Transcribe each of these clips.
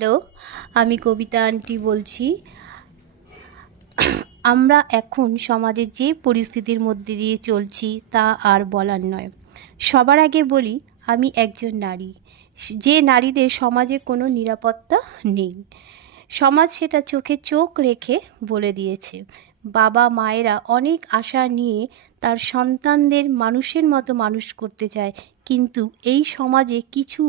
Hello, আমি কবিতা aunty বলছি। আমরা এখন সমাজে যে পরিস্থিতির মধ্যে দিয়ে চলছি তা আর বলার নয়। সবার আগে বলি, আমি একজন নারী, যে নারীদের সমাজে কোনো নিরাপত্তা নেই। সমাজ সেটা চোখে চোখ রেখে বলে দিয়েছে। বাবা মায়েরা অনেক আশা নিয়ে তার সন্তানদের মানুষের মতো মানুষ করতে চায়, কিন্তু এই সমাজে কিছু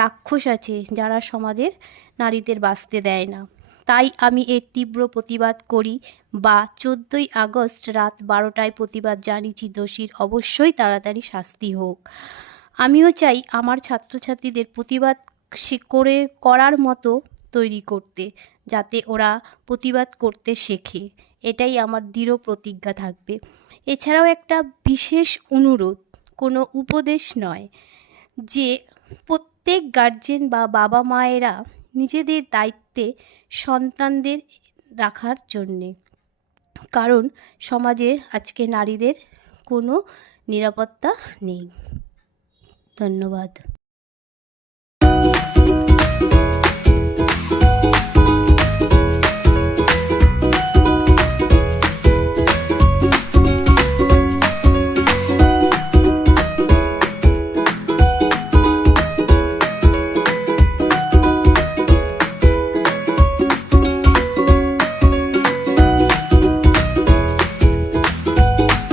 রাক্ষস আছে যারা সমাজের নারীদের বাঁচতে দেয় না। তাই আমি এর তীব্র প্রতিবাদ করি, বা 14ই আগস্ট রাত 12টায় প্রতিবাদ জানিয়েছি। দোষীর অবশ্যই তাড়াতাড়ি শাস্তি হোক। আমিও চাই আমার ছাত্রছাত্রীদের প্রতিবাদ করার মতো তৈরি করতে, যাতে ওরা প্রতিবাদ করতে শেখে। এটাই আমার দৃঢ় প্রতিজ্ঞা থাকবে। এছাড়াও একটা বিশেষ অনুরোধ, কোনো উপদেশ নয়, যে প্রত্যেক গার্জেন বা বাবা মায়েরা নিজেদের দায়িত্বে সন্তানদের রাখার জন্যে, কারণ সমাজে আজকে নারীদের কোনো নিরাপত্তা নেই। ধন্যবাদ।